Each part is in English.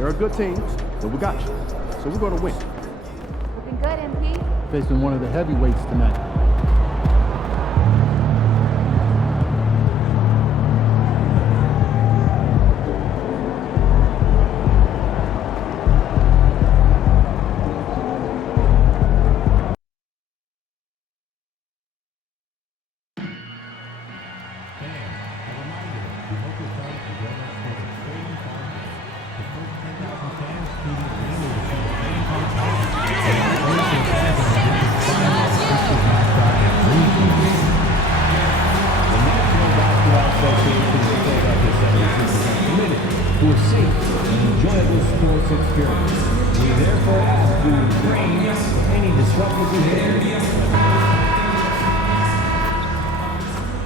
They're a good team, but we got you. So we're going to win. Looking good, MP. Facing one of the heavyweights tonight. To a safe and enjoyable sports experience. We therefore ask you to refrain from any disruptive behavior.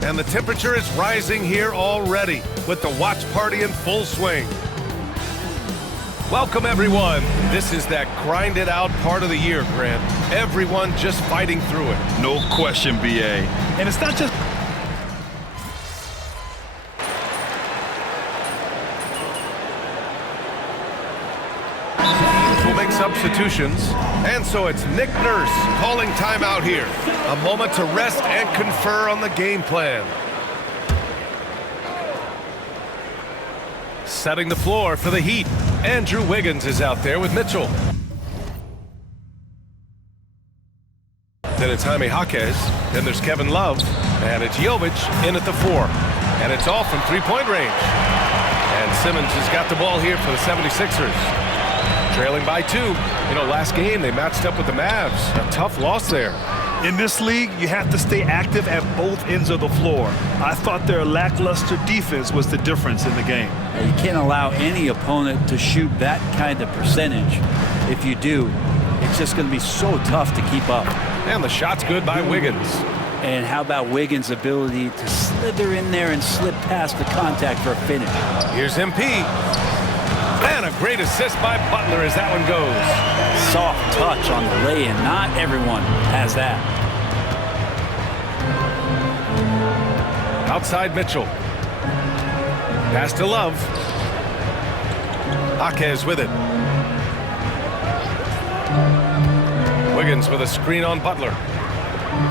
And the temperature is rising here already with the watch party in full swing. Welcome, everyone. This is that grind it out part of the year, Grant. Everyone just fighting through it. No question, BA. And it's not just... Will make substitutions, and so it's Nick Nurse calling timeout here. A moment to rest and confer on the game plan. Setting the floor for the Heat. Andrew Wiggins is out there with Mitchell. Then it's Jaime Jaquez. Then there's Kevin Love. And it's Jovic in at the 4. And it's all from three-point range. And Simmons has got the ball here for the 76ers. Trailing by 2. You know, last game they matched up with the Mavs. A tough loss there. In this league, you have to stay active at both ends of the floor. I thought their lackluster defense was the difference in the game. You can't allow any opponent to shoot that kind of percentage. If you do, it's just going to be so tough to keep up. And the shot's good by Wiggins. And how about Wiggins' ability to slither in there and slip past the contact for a finish? Here's MP. And a great assist by Butler as that one goes. Soft touch on the lay-in. Not everyone has that. Outside Mitchell. Pass to Love. Jaquez with it. Wiggins with a screen on Butler.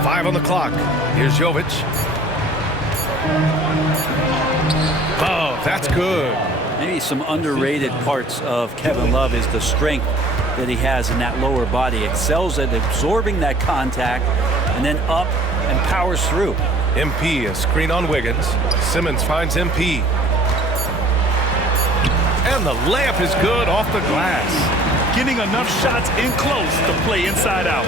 5 on the clock. Here's Jovic. Oh, that's good. Maybe some underrated parts of Kevin Love is the strength that he has in that lower body. Excels at absorbing that contact and then up and powers through. MP, a screen on Wiggins. Simmons finds MP. And the layup is good off the glass. Getting enough shots in close to play inside out.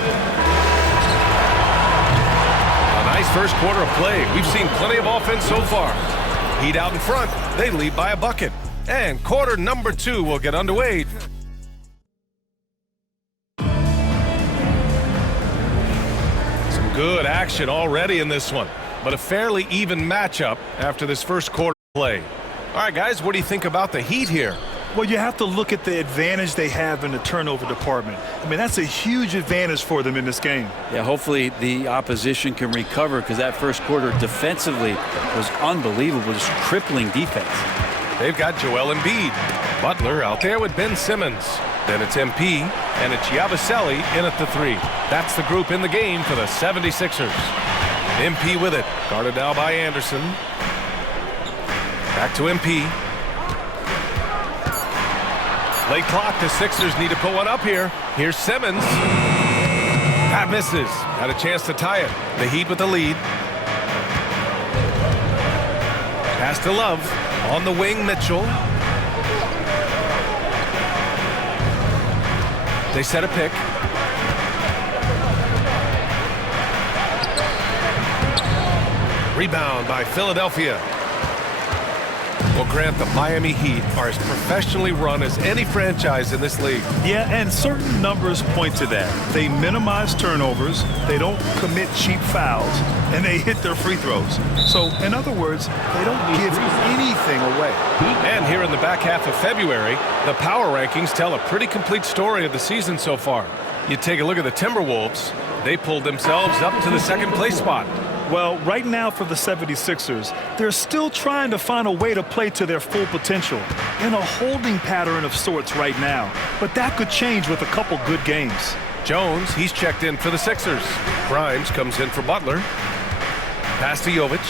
A nice first quarter of play. We've seen plenty of offense so far. Heat out in front. They lead by a bucket. And quarter number 2 will get underway. Some good action already in this one, but a fairly even matchup after this first quarter play. All right, guys, what do you think about the Heat here? Well, you have to look at the advantage they have in the turnover department. I mean, that's a huge advantage for them in this game. Yeah, hopefully the opposition can recover because that first quarter defensively was unbelievable, just crippling defense. They've got Joel Embiid. Butler out there with Ben Simmons. Then it's MP, and it's Yabusele in at the 3. That's the group in the game for the 76ers. MP with it. Guarded now by Anderson. Back to MP. Late clock. The Sixers need to put one up here. Here's Simmons. That misses. Had a chance to tie it. The Heat with the lead. Pass to Love. On the wing, Mitchell. They set a pick. Rebound by Philadelphia. Well, Grant, the Miami Heat are as professionally run as any franchise in this league. Yeah, and certain numbers point to that. They minimize turnovers, they don't commit cheap fouls, and they hit their free throws. So, in other words, they don't give anything away. And here in the back half of February, the power rankings tell a pretty complete story of the season so far. You take a look at the Timberwolves. They pulled themselves up to the second place spot. Well, right now for the 76ers, they're still trying to find a way to play to their full potential in a holding pattern of sorts right now. But that could change with a couple good games. Jones, he's checked in for the Sixers. Grimes comes in for Butler. Pass to Jovic.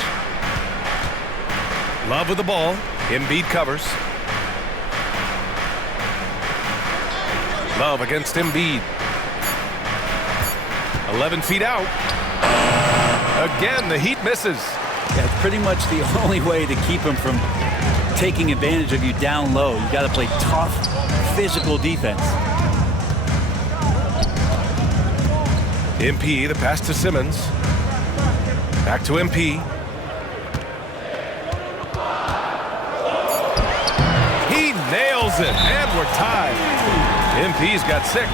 Love with the ball. Embiid covers. Love against Embiid. 11 feet out. Again, the Heat misses. Yeah, it's pretty much the only way to keep him from taking advantage of you down low. You got to play tough, physical defense. MP, the pass to Simmons. Back to MP. He nails it, and we're tied. MP's got 6.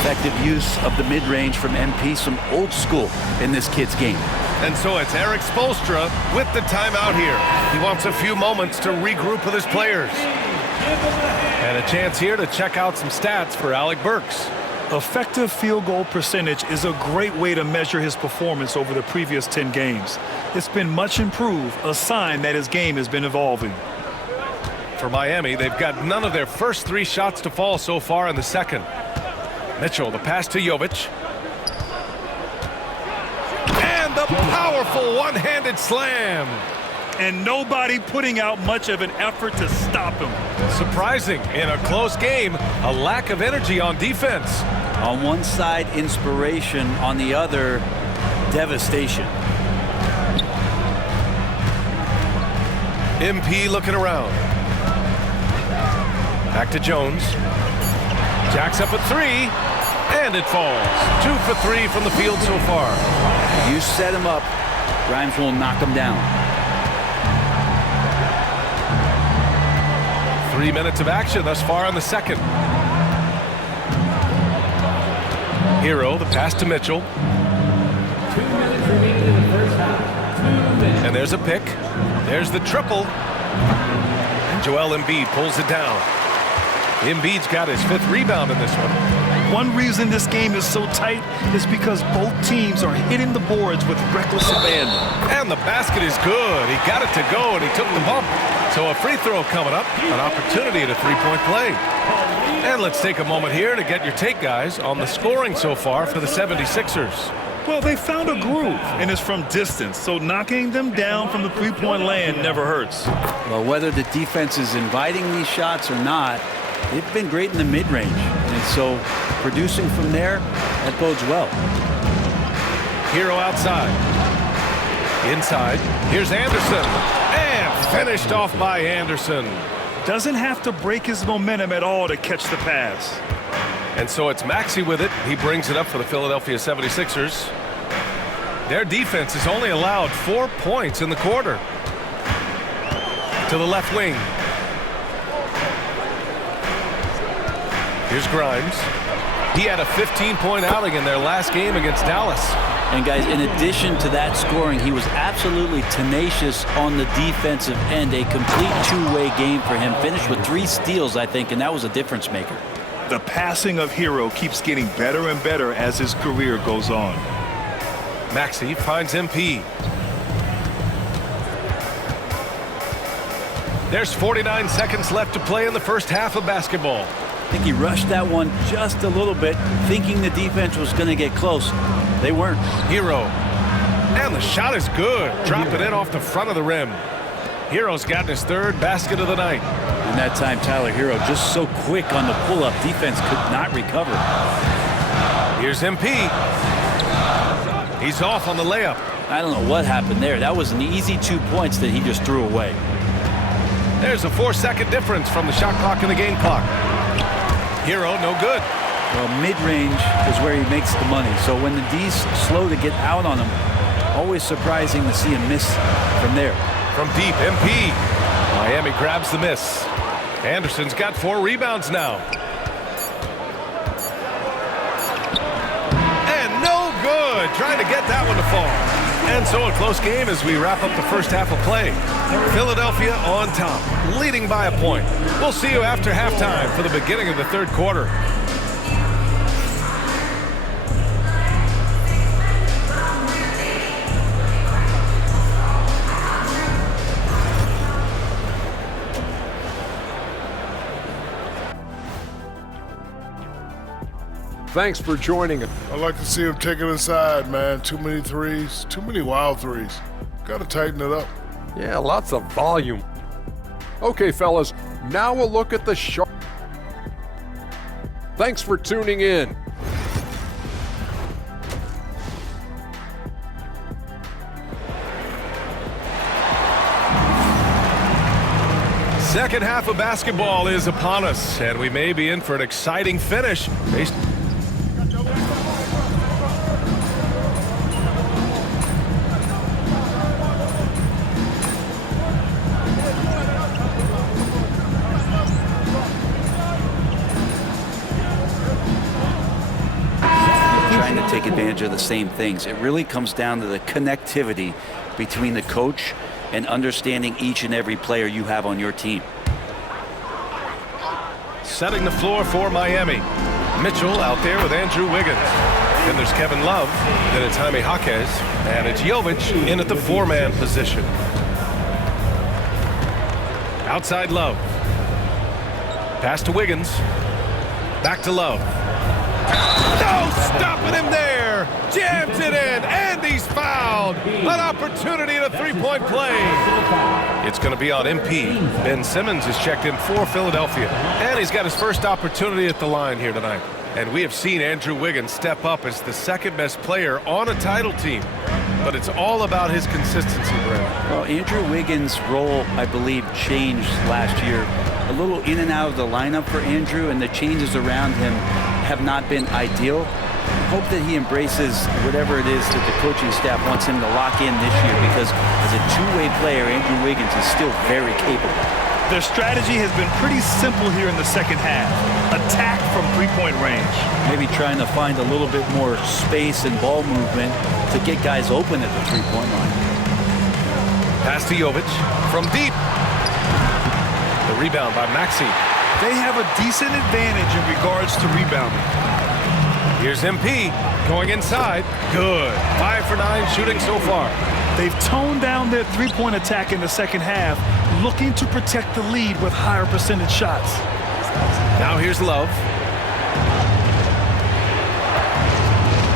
Effective use of the mid-range from MP, some old school in this kid's game. And so it's Eric Spoelstra with the timeout here. He wants a few moments to regroup with his players. And a chance here to check out some stats for Alec Burks. Effective field goal percentage is a great way to measure his performance over the previous 10 games. It's been much improved, a sign that his game has been evolving. For Miami, they've got none of their first 3 shots to fall so far in the second. Mitchell, the pass to Jovic. And the powerful one-handed slam. And nobody putting out much of an effort to stop him. Surprising in a close game, a lack of energy on defense. On one side, inspiration. On the other, devastation. MP looking around. Back to Jones. Jacks up a 3, and it falls. 2 for 3 from the field so far. You set him up, Grimes will knock him down. 3 minutes of action thus far in the second. Hero, the pass to Mitchell. 2 minutes remaining in the first half. 2 minutes. And there's a pick. There's the triple. And Joel Embiid pulls it down. Embiid's got his 5th rebound in this one. One reason this game is so tight is because both teams are hitting the boards with reckless abandon. And the basket is good. He got it to go, and he took the bump. So a free throw coming up, an opportunity at a 3-point play. And let's take a moment here to get your take, guys, on the scoring so far for the 76ers. Well, they found a groove, and it's from distance, so knocking them down from the 3-point land never hurts. Well, whether the defense is inviting these shots or not, they've been great in the mid-range. And so producing from there, that bodes well. Hero outside. Inside. Here's Anderson. And finished off by Anderson. Doesn't have to break his momentum at all to catch the pass. And so it's Maxey with it. He brings it up for the Philadelphia 76ers. Their defense has only allowed 4 points in the quarter. To the left wing. Here's Grimes. He had a 15-point outing in their last game against Dallas. And guys, in addition to that scoring, he was absolutely tenacious on the defensive end. A complete two-way game for him. Finished with 3 steals, I think, and that was a difference maker. The passing of Hero keeps getting better and better as his career goes on. Maxey finds MP. There's 49 seconds left to play in the first half of basketball. I think he rushed that one just a little bit, thinking the defense was going to get close. They weren't. Hero. And the shot is good. Drop it in off the front of the rim. Hero's gotten his 3rd basket of the night. And that time, Tyler Hero just so quick on the pull-up. Defense could not recover. Here's MP. He's off on the layup. I don't know what happened there. That was an easy 2 points that he just threw away. There's a 4-second difference from the shot clock and the game clock. Hero, no good. Well, mid-range is where he makes the money. So when the D's slow to get out on him, always surprising to see him miss from there. From deep, MP. Miami grabs the miss. Anderson's got 4 rebounds now. And no good. Trying to get that one to fall. And so a close game as we wrap up the first half of play. Philadelphia on top, leading by a point. We'll see you after halftime for the beginning of the 3rd quarter. Thanks for joining us. I like to see him take it inside, man. Too many threes, too many wild threes. Gotta tighten it up. Yeah, lots of volume. Okay, fellas, now we'll look at the shot. Thanks for tuning in. Second half of basketball is upon us, and we may be in for an exciting finish. Trying to take advantage of the same things. It really comes down to the connectivity between the coach and understanding each and every player you have on your team. Setting the floor for Miami. Mitchell out there with Andrew Wiggins. Then there's Kevin Love. Then it's Jaime Jaquez. And it's Jovic in at the four-man position. Outside Love. Pass to Wiggins. Back to Love. No stopping him there. Jams it in, and he's fouled. An opportunity at a three-point play. It's going to be on MP. Ben Simmons is checked in for Philadelphia, and he's got his first opportunity at the line here tonight. And we have seen Andrew Wiggins step up as the second-best player on a title team. But it's all about his consistency, Brad. Well, Andrew Wiggins' role, I believe, changed last year. A little in and out of the lineup for Andrew, and the changes around him have not been ideal. Hope that he embraces whatever it is that the coaching staff wants him to lock in this year, because as a two-way player, Andrew Wiggins is still very capable. Their strategy has been pretty simple here in the second half. Attack from three-point range. Maybe trying to find a little bit more space and ball movement to get guys open at the three-point line. Pass to Jovic from deep. The rebound by Maxey. They have a decent advantage in regards to rebounding. Here's MP going inside. Good. 5 for 9 shooting so far. They've toned down their three-point attack in the second half, looking to protect the lead with higher percentage shots. Now here's Love.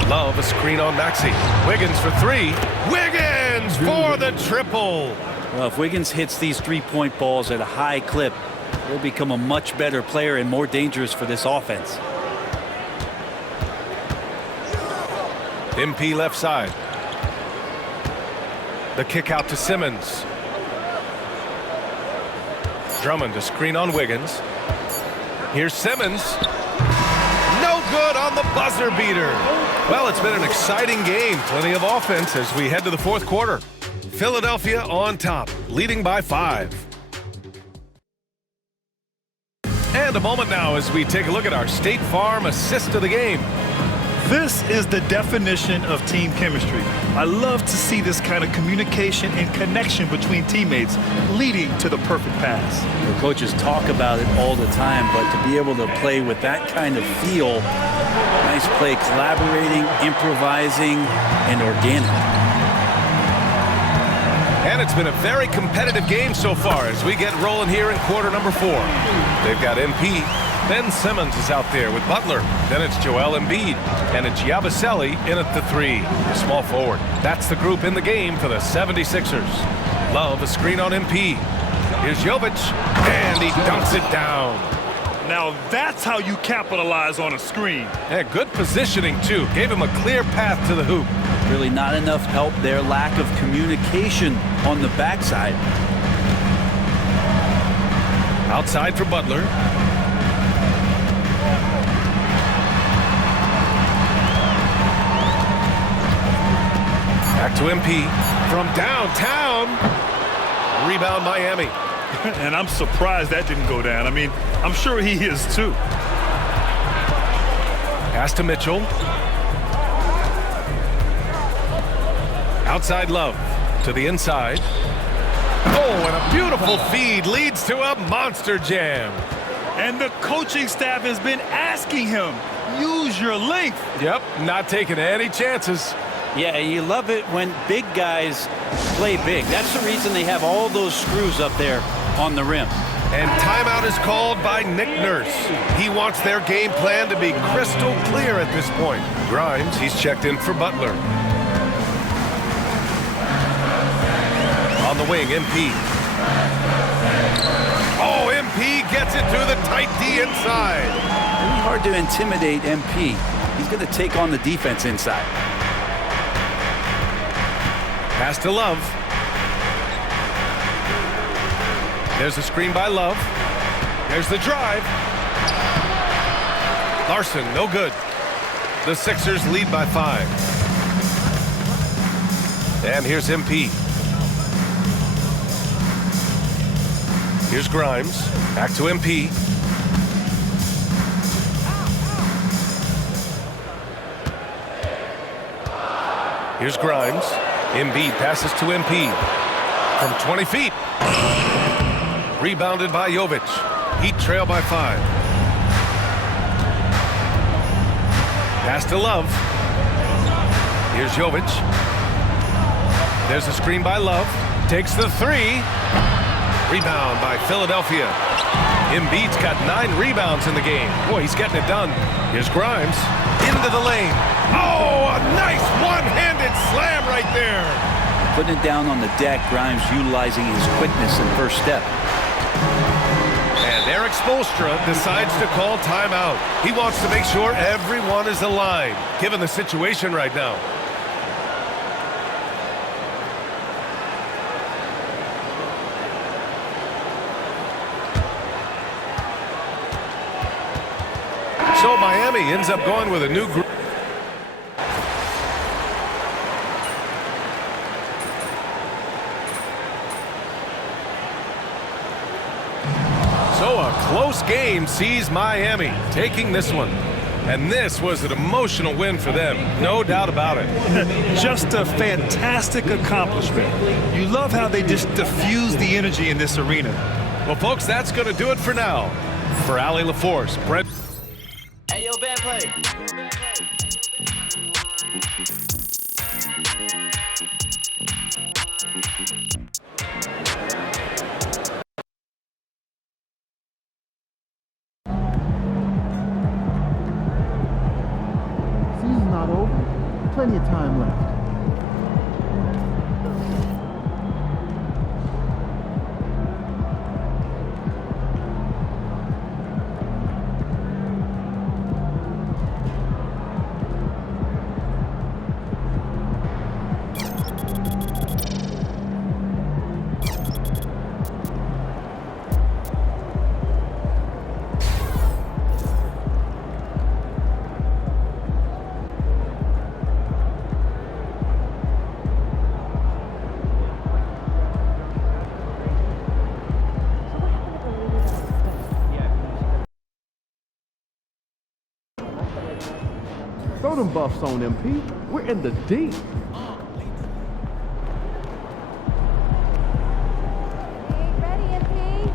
Love, a screen on Maxey. Wiggins for three. Wiggins for the triple. Well, if Wiggins hits these three-point balls at a high clip, he'll become a much better player and more dangerous for this offense. MP left side. The kick out to Simmons. Drummond, a screen on Wiggins. Here's Simmons. No good on the buzzer beater. Well, it's been an exciting game. Plenty of offense as we head to the fourth quarter. Philadelphia on top, leading by 5. And a moment now as we take a look at our State Farm assist of the game. This is the definition of team chemistry. I love to see this kind of communication and connection between teammates leading to the perfect pass. The coaches talk about it all the time, but to be able to play with that kind of feel, nice play, collaborating, improvising, and organic. And it's been a very competitive game so far as we get rolling here in quarter number 4. They've got MP. Ben Simmons is out there with Butler. Then it's Joel Embiid. And it's Yabusele in at the 3, the small forward. That's the group in the game for the 76ers. Love, a screen on MP. Here's Jovic, and he dunks it down. Now that's how you capitalize on a screen. Yeah, good positioning, too. Gave him a clear path to the hoop. Really not enough help there. Lack of communication on the backside. Outside for Butler. Back to MP from downtown. Rebound Miami. And I'm surprised that didn't go down. I mean, I'm sure he is too. Pass to Mitchell. Outside Love to the inside. Oh, and a beautiful feed leads to a monster jam. And the coaching staff has been asking him, use your length. Yep, not taking any chances. Yeah, you love it when big guys play big. That's the reason they have all those screws up there on the rim. And timeout is called by Nick Nurse. He wants their game plan to be crystal clear at this point. Grimes, he's checked in for Butler. On the wing, MP. Oh, MP gets it through the tight D inside. Really hard to intimidate MP. He's going to take on the defense inside. Pass to Love. There's a screen by Love. There's the drive. Larson, no good. The Sixers lead by 5. And here's MP. Here's Grimes. Back to MP. Here's Grimes. Embiid passes to MP. From 20 feet. Rebounded by Jovic. Heat trail by 5. Pass to Love. Here's Jovic. There's a screen by Love. Takes the 3. Rebound by Philadelphia. Embiid's got 9 rebounds in the game. Boy, he's getting it done. Here's Grimes. Into the lane. Oh, a nice one-handed slam right there. Putting it down on the deck, Grimes utilizing his quickness and first step. And Eric Spoelstra decides to call timeout. He wants to make sure everyone is aligned, given the situation right now. So Miami ends up going with a new group. So a close game sees Miami taking this one. And this was an emotional win for them, no doubt about it. Just a fantastic accomplishment. You love how they just diffuse the energy in this arena. Well, folks, that's going to do it for now. For Allie LaForce, Brett. Hey, yo, bad play. Season's not over. Plenty of time left. Throw them buffs on MP. We're in the deep. Hey, ready, MP?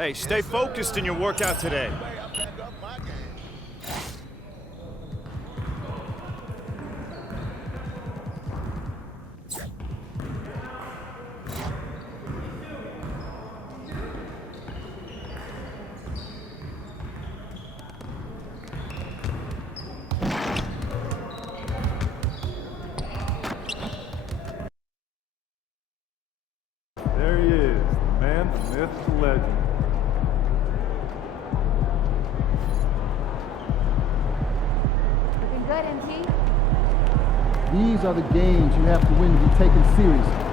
Hey, stay focused in your workout today. There he is, the man, the myth, the legend. Looking good, NT. These are the games you have to win to be taken seriously.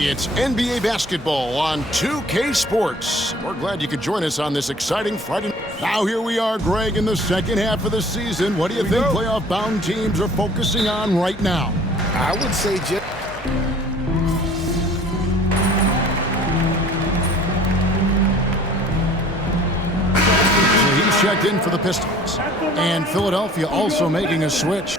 It's NBA basketball on 2K Sports. We're glad you could join us on this exciting Friday. Now here we are, Greg, in the second half of the season. What do you think playoff-bound teams are focusing on right now? I would say just... So he's checked in for the Pistons. And Philadelphia also making a switch.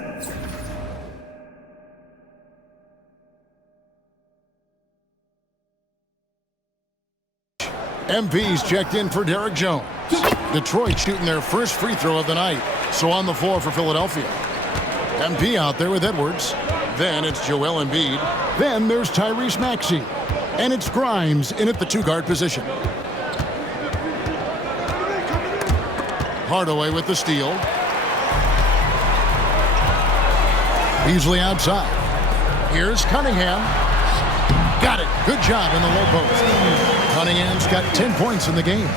MP's checked in for Derek Jones. Detroit shooting their first free throw of the night. So on the floor for Philadelphia. MP out there with Edwards. Then it's Joel Embiid. Then there's Tyrese Maxey. And it's Grimes in at the two-guard position. Hardaway with the steal. Beasley outside. Here's Cunningham. Got it. Good job in the low post. Cunningham's got 10 points in the game.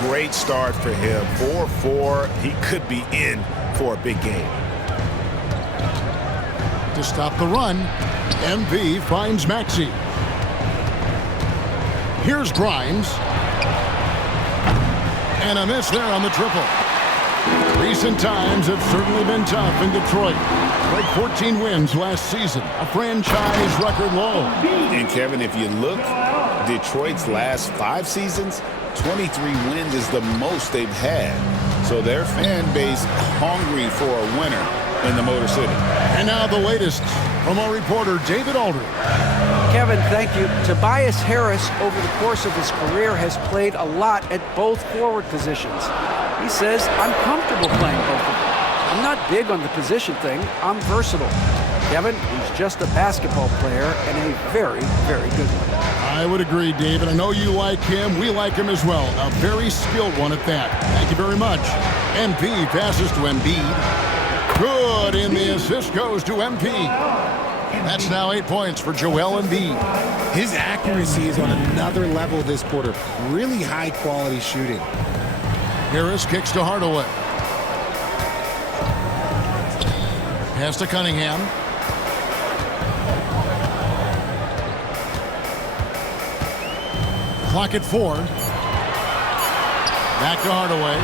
Great start for him. 4-4. He could be in for a big game. To stop the run, MP finds Maxey. Here's Grimes. And a miss there on the triple. Recent times have certainly been tough in Detroit. Like 14 wins last season, a franchise record low. And Kevin, if you look, Detroit's last 5 seasons, 23 wins is the most they've had. So their fan base hungry for a winner in the Motor City. And now the latest from our reporter, David Aldridge. Kevin, thank you. Tobias Harris, over the course of his career, has played a lot at both forward positions. He says, I'm comfortable playing both of them. I'm not big on the position thing. I'm versatile. Kevin, he's just a basketball player and a very, very good one. I would agree, David. I know you like him. We like him as well. A very skilled one at that. Thank you very much. MP passes to Embiid. Good, and the assist goes to MP. That's now 8 points for Joel Embiid. His accuracy is on another level this quarter. Really high-quality shooting. Harris kicks to Hardaway. Pass to Cunningham. Clock at 4. Back to Hardaway.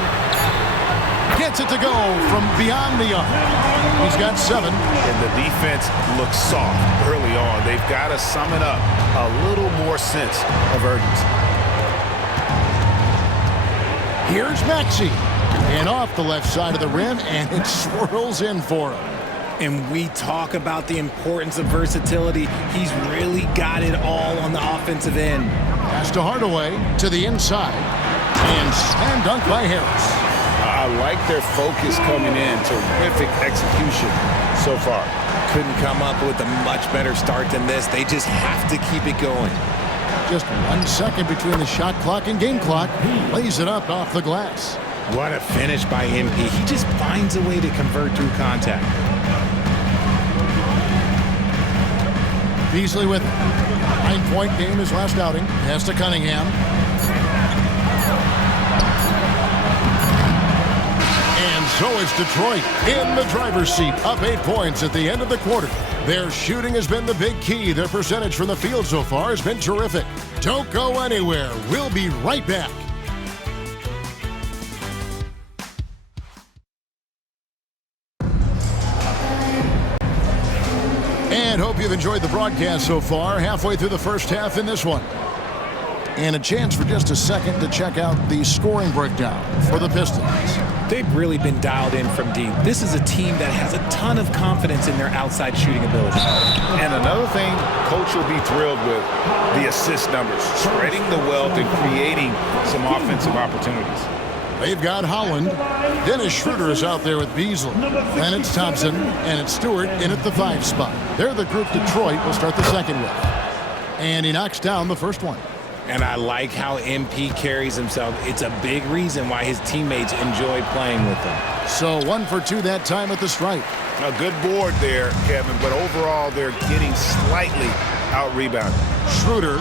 Gets it to go from beyond the arc. He's got 7. And the defense looks soft early on. They've got to sum it up. A little more sense of urgency. Here's Maxey. And off the left side of the rim, and it swirls in for him. And we talk about the importance of versatility. He's really got it all on the offensive end. Pass to Hardaway to the inside. And slam dunk by Harris. I like their focus coming in. Terrific execution so far. Couldn't come up with a much better start than this. They just have to keep it going. Just 1 second between the shot clock and game clock. Lays it up off the glass. What a finish by MP. He just finds a way to convert through contact. Beasley with 9-point game his last outing. Pass to Cunningham. And so it's Detroit in the driver's seat, up 8 points at the end of the quarter. Their shooting has been the big key. Their percentage from the field so far has been terrific. Don't go anywhere. We'll be right back. And hope you've enjoyed the broadcast so far. Halfway through the first half in this one. And a chance for just a second to check out the scoring breakdown for the Pistons. They've really been dialed in from deep. This is a team that has a ton of confidence in their outside shooting ability. And another thing, Coach will be thrilled with the assist numbers, spreading the wealth and creating some offensive opportunities. They've got Holland. Dennis Schroeder is out there with Beasley. Then it's Thompson, and it's Stewart in at the 5 spot. They're the group Detroit will start the second with. And he knocks down the first one. And I like how MP carries himself. It's a big reason why his teammates enjoy playing with him. So 1 for 2 that time at the stripe. A good board there, Kevin, but overall they're getting slightly out-rebounded. Schroeder.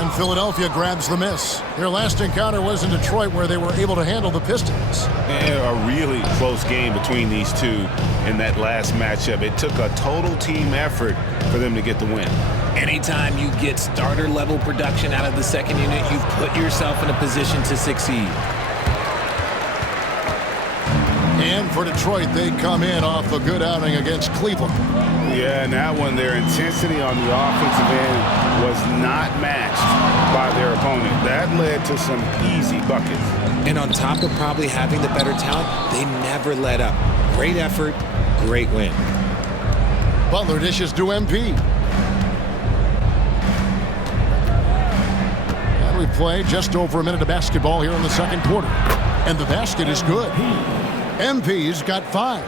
And Philadelphia grabs the miss. Their last encounter was in Detroit where they were able to handle the Pistons. And a really close game between these two in that last matchup. It took a total team effort for them to get the win. Anytime you get starter level production out of the second unit, you've put yourself in a position to succeed. And for Detroit, they come in off a good outing against Cleveland. Yeah, and that one, their intensity on the offensive end was not matched by their opponent. That led to some easy buckets. And on top of probably having the better talent, they never let up. Great effort, great win. Butler dishes to MP. And we play just over a minute of basketball here in the second quarter. And the basket is good. MP's got 5.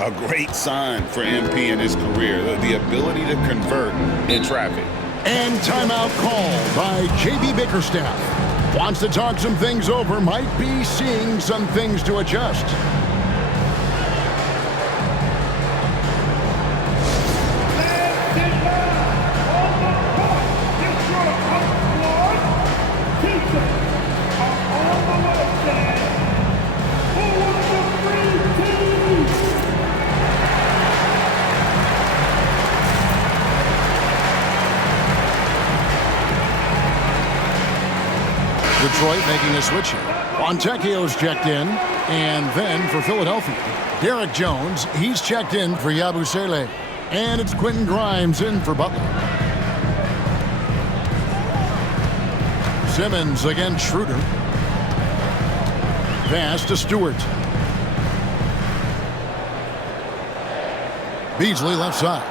A great sign for MP in his career, the ability to convert in traffic. And timeout called by J.B. Bickerstaff. Wants to talk some things over, might be seeing some things to adjust. Detroit making a switch here. Fontecchio's checked in. And then for Philadelphia, Derek Jones, he's checked in for Yabusele. And it's Quentin Grimes in for Butler. Simmons against Schroeder. Pass to Stewart. Beasley left side.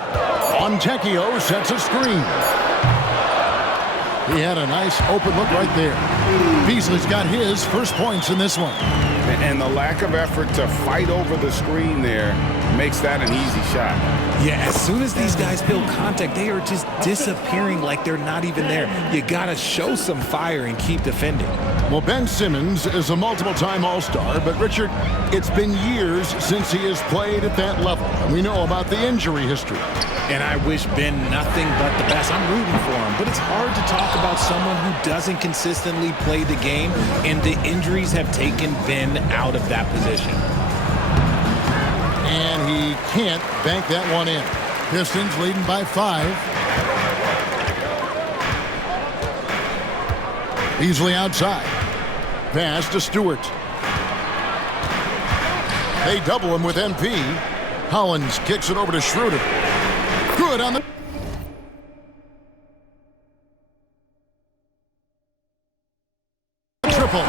Fontecchio sets a screen. He had a nice open look right there. Beasley's got his first points in this one. And the lack of effort to fight over the screen there makes that an easy shot. Yeah, as soon as these guys feel contact, they are just disappearing like they're not even there. You got to show some fire and keep defending. Well, Ben Simmons is a multiple-time All-Star, but Richard, it's been years since he has played at that level. And we know about the injury history. And I wish Ben nothing but the best. I'm rooting for him, but it's hard to talk about someone who doesn't consistently play the game, and the injuries have taken Ben out of that position. And he can't bank that one in. Pistons leading by 5. Beasley outside. Pass to Stewart. They double him with MP. Hollins kicks it over to Schroeder. Good on the... triple.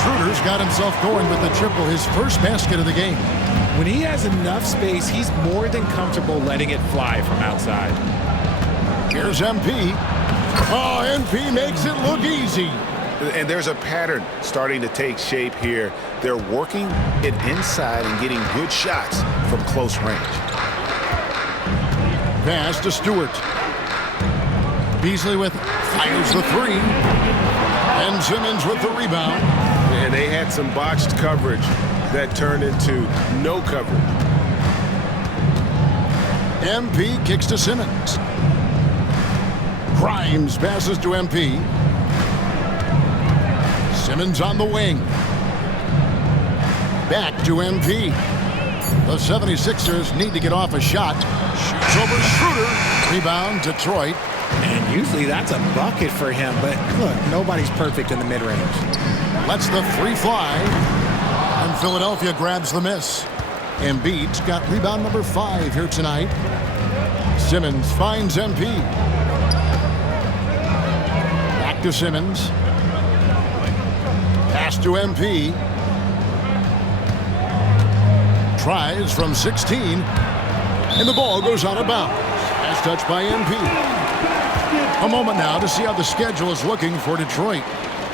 Schroeder's got himself going with the triple, his first basket of the game. When he has enough space, he's more than comfortable letting it fly from outside. Here's MP. Oh, MP makes it look easy. And there's a pattern starting to take shape here. They're working it inside and getting good shots from close range. Pass to Stewart. Beasley fires the 3. And Simmons with the rebound. And they had some botched coverage that turned into no coverage. MP kicks to Simmons. Grimes passes to MP. Simmons on the wing. Back to MP. The 76ers need to get off a shot. Shoots over Schroeder. Rebound, Detroit. And usually that's a bucket for him, but look, nobody's perfect in the mid-range. Lets the three fly. And Philadelphia grabs the miss. Embiid's got rebound number 5 here tonight. Simmons finds MP. Back to Simmons. Pass to MP. Tries from 16. And the ball goes out of bounds. Pass touched by MP. A moment now to see how the schedule is looking for Detroit.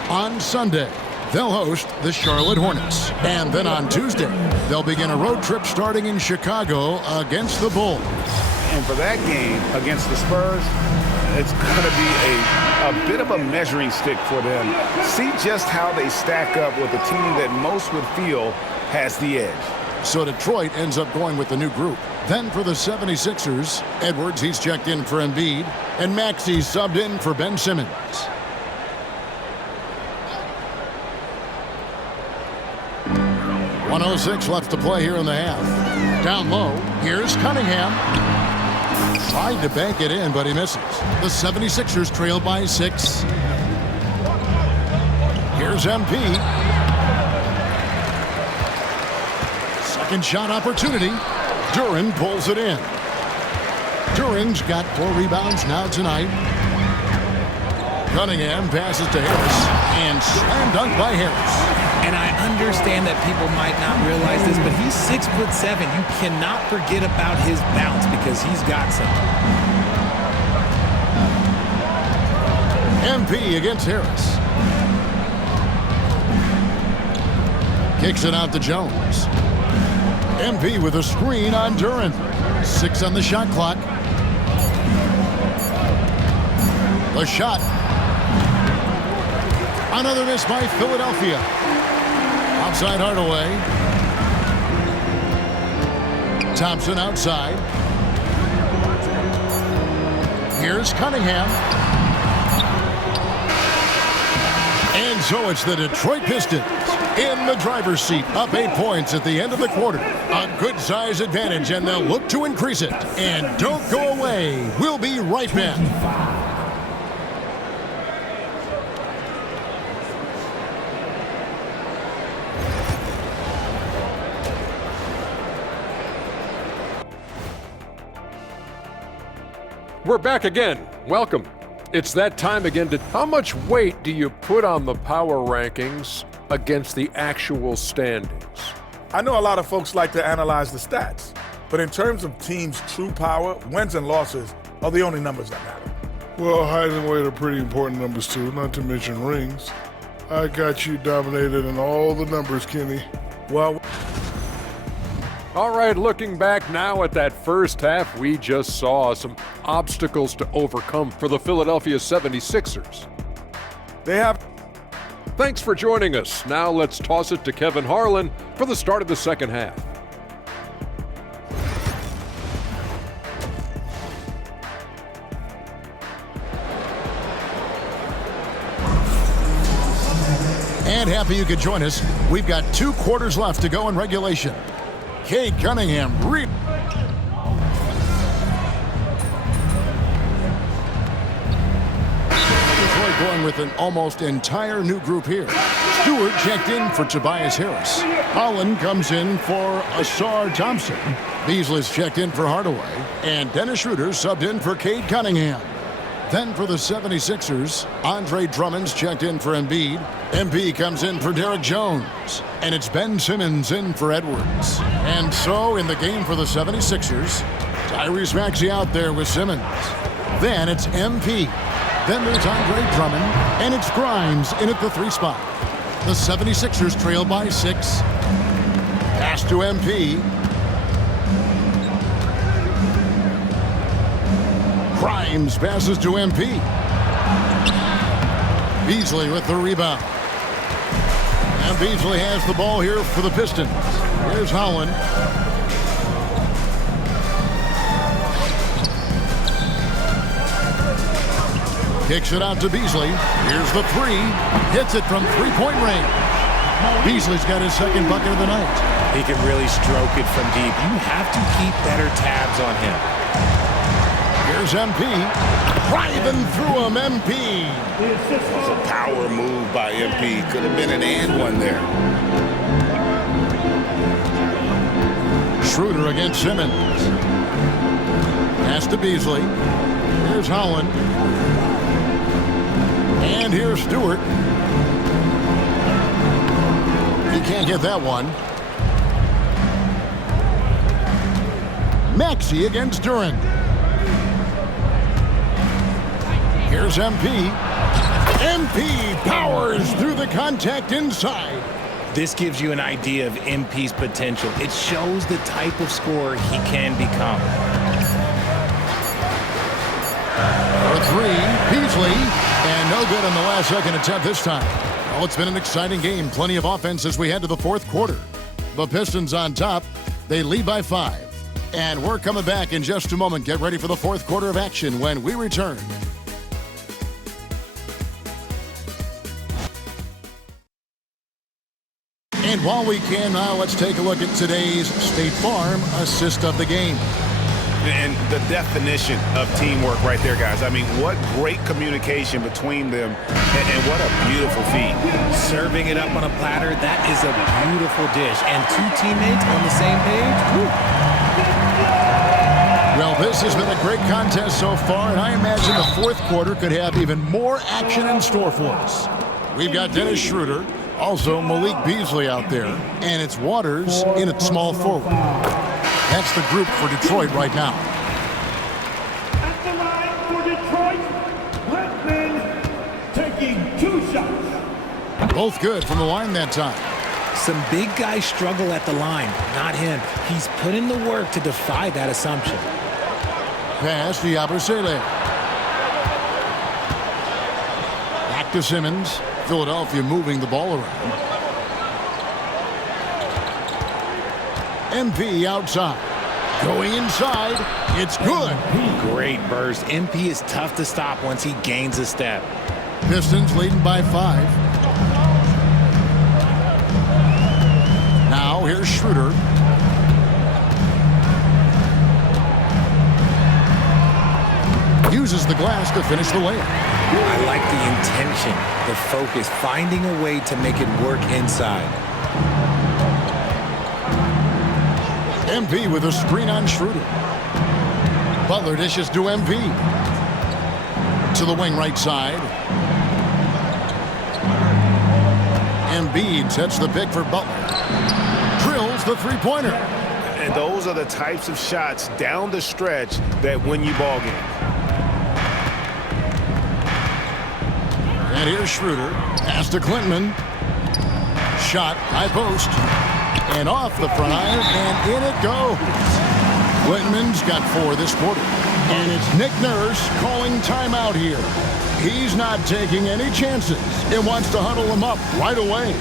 On Sunday, they'll host the Charlotte Hornets. And then on Tuesday, they'll begin a road trip starting in Chicago against the Bulls. And for that game against the Spurs, it's going to be a bit of a measuring stick for them. See just how they stack up with a team that most would feel has the edge. So Detroit ends up going with the new group. Then for the 76ers, Edwards, he's checked in for Embiid, and Maxey subbed in for Ben Simmons. .106 left to play here in the half. Down low, here's Cunningham. Tried to bank it in, but he misses. The 76ers trail by 6. Here's MP. Second shot opportunity. Duren pulls it in. Duren's got 4 rebounds now tonight. Cunningham passes to Harris. And slam dunk by Harris. And I understand that people might not realize this, but he's 6'7". You cannot forget about his bounce because he's got some. MP against Harris. Kicks it out to Jones. MP with a screen on Duren. 6 on the shot clock. The shot. Another miss by Philadelphia. Outside Hardaway. Thompson outside. Here's Cunningham. And so it's the Detroit Pistons in the driver's seat, up 8 points at the end of the quarter. A good size advantage, and they'll look to increase it. And don't go away. We'll be right back. We're back again. Welcome. It's that time again to... How much weight do you put on the power rankings against the actual standings? I know a lot of folks like to analyze the stats, but in terms of teams' true power, wins and losses are the only numbers that matter. Well, height and weight are pretty important numbers too, not to mention rings. I got you dominated in all the numbers, Kenny. Well... All right, looking back now at that first half, we just saw some obstacles to overcome for the Philadelphia 76ers. They have... Thanks for joining us. Now let's toss it to Kevin Harlan for the start of the second half. And happy you could join us. We've got 2 quarters left to go in regulation. Cade Cunningham. Detroit going with an almost entire new group here. Stewart checked in for Tobias Harris. Holland comes in for Asar Thompson. Beasley's checked in for Hardaway. And Dennis Schroeder subbed in for Cade Cunningham. Then for the 76ers, Andre Drummond's checked in for Embiid. MP comes in for Derek Jones. And it's Ben Simmons in for Edwards. And so in the game for the 76ers, Tyrese Maxey out there with Simmons. Then it's MP. Then there's Andre Drummond. And it's Grimes in at the 3 spot. The 76ers trail by 6. Pass to MP. Grimes passes to MP. Beasley with the rebound. And Beasley has the ball here for the Pistons. Here's Holland. Kicks it out to Beasley. Here's the 3. Hits it from 3-point range. Beasley's got his second bucket of the night. He can really stroke it from deep. You have to keep better tabs on him. Here's MP. Driving through him, MP. It's a power move by MP. Could have been an and one there. Schroeder against Simmons. Pass to Beasley. Here's Holland. And here's Stewart. He can't get that one. Maxey against Duren. Here's MP. MP powers through the contact inside. This gives you an idea of MP's potential. It shows the type of scorer he can become. For three, Beasley. And no good on the last second attempt this time. Well, it's been an exciting game. Plenty of offense as we head to the fourth quarter. The Pistons on top. They lead by 5. And we're coming back in just a moment. Get ready for the fourth quarter of action when we return. And while we can now, let's take a look at today's State Farm assist of the game. And the definition of teamwork right there, guys. I mean, what great communication between them, and what a beautiful feed. Serving it up on a platter, that is a beautiful dish. And 2 teammates on the same page. Woo. Well, this has been a great contest so far, and I imagine the fourth quarter could have even more action in store for us. We've got Dennis Schroeder, also Malik Beasley out there, and it's Waters in at small forward. That's the group for Detroit right now. At the line for Detroit, Redmond taking 2 shots. Both good from the line that time. Some big guys struggle at the line, not him. He's put in the work to defy that assumption. Pass to Yabusele. Back to Simmons. Philadelphia moving the ball around. MP outside. Going inside. It's good. Great burst. MP is tough to stop once he gains a step. Pistons leading by 5. Now here's Schroeder. Uses the glass to finish the layup. I like the intention, the focus, finding a way to make it work inside. MP with a screen on Schroeder. Butler dishes to MP. To the wing right side. Embiid sets the pick for Butler. Drills the three-pointer. And those are the types of shots down the stretch that win you ball games. And here's Schroeder. Pass to Clinton. Shot, high post. And off the front iron, and in it goes. Clinton's got 4 this quarter. And it's Nick Nurse calling timeout here. He's not taking any chances and wants to huddle them up right away.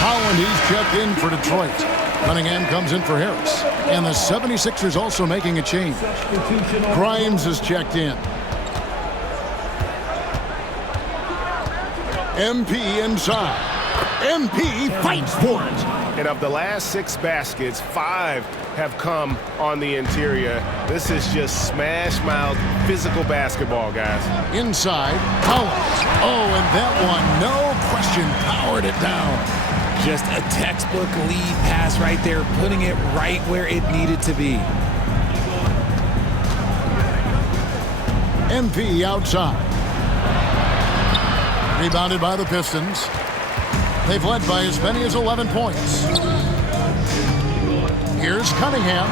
Holland, he's checked in for Detroit. Cunningham comes in for Harris. And the 76ers also making a change. Grimes is checked in. MP inside. MP fights for it. And of the last 6 baskets, 5 have come on the interior. This is just smash-mouth physical basketball, guys. Inside, Holland. Oh, and that one, no question, powered it down. Just a textbook lead pass right there, putting it right where it needed to be. MP outside. Rebounded by the Pistons. They've led by as many as 11 points. Here's Cunningham.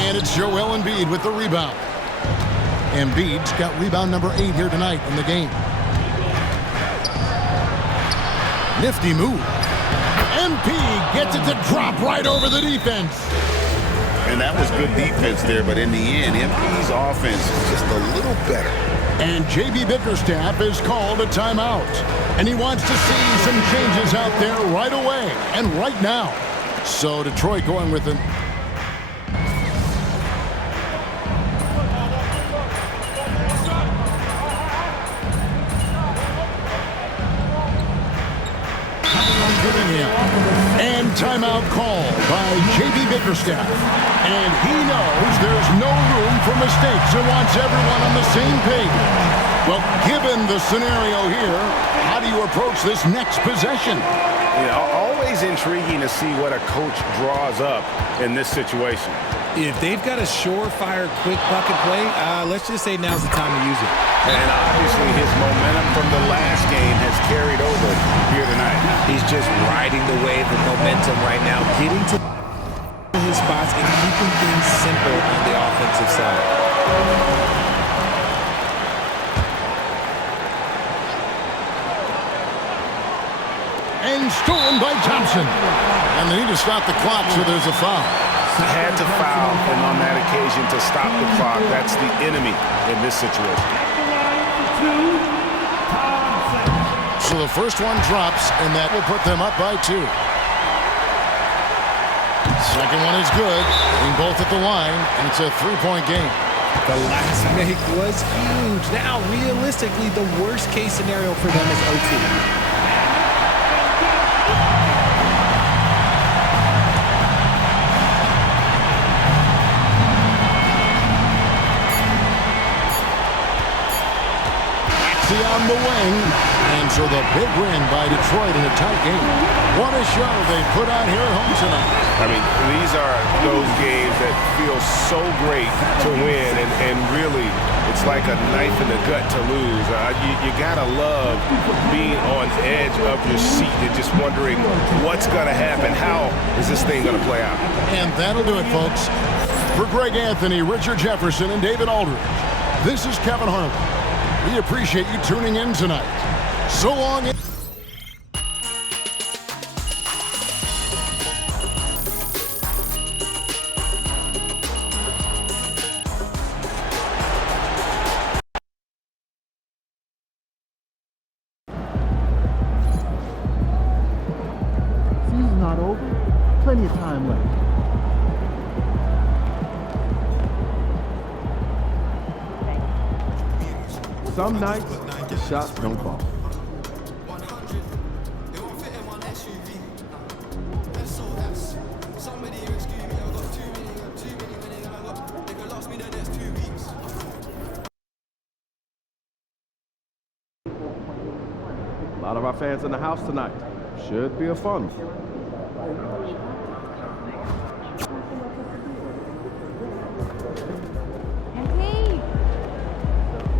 And it's Joel Embiid with the rebound. Embiid's got rebound number 8 here tonight in the game. Nifty move. MP gets it to drop right over the defense. And that was good defense there, but in the end, MP's offense is just a little better. And J.B. Bickerstaff is called a timeout. And he wants to see some changes out there right away and right now. So Detroit going with an Cunningham. And timeout called by J.B. Bickerstaff. And he knows there's no room for mistakes and wants everyone on the same page. Well, given the scenario here, how do you approach this next possession? Always intriguing to see what a coach draws up in this situation. If they've got a surefire, quick bucket play, let's just say now's the time to use it. And obviously his momentum from the last game has carried over here tonight. He's just riding the wave of momentum right now, getting to his spots and keeping things simple on the offensive side. And stolen by Thompson. And they need to stop the clock, so there's a foul. Had to foul, and on that occasion to stop the clock. That's the enemy in this situation. So the first one drops, and that will put them up by 2. Second one is good. Hitting both at the line, and it's a 3-point game. The last make was huge. Now, realistically, the worst-case scenario for them is OT. On the wing, and so the big win by Detroit in a tight game. What a show they put on here at home tonight. I mean, these are those games that feel so great to win, and really, it's like a knife in the gut to lose. You gotta love being on edge of your seat and just wondering what's gonna happen. How is this thing gonna play out? And that'll do it, folks. For Greg Anthony, Richard Jefferson, and David Aldridge, this is Kevin Harlan. We appreciate you tuning in tonight. So long. Season's not over. Plenty of time left. Some nights, the shots don't fall. A lot of our fans in the house tonight. Should be a fun one.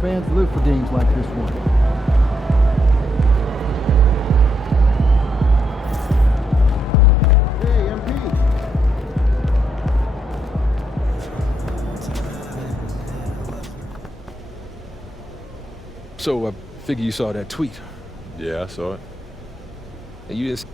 Fans live for games like this one. Hey, MP. So I figure you saw that tweet. Yeah, I saw it. And you didn't.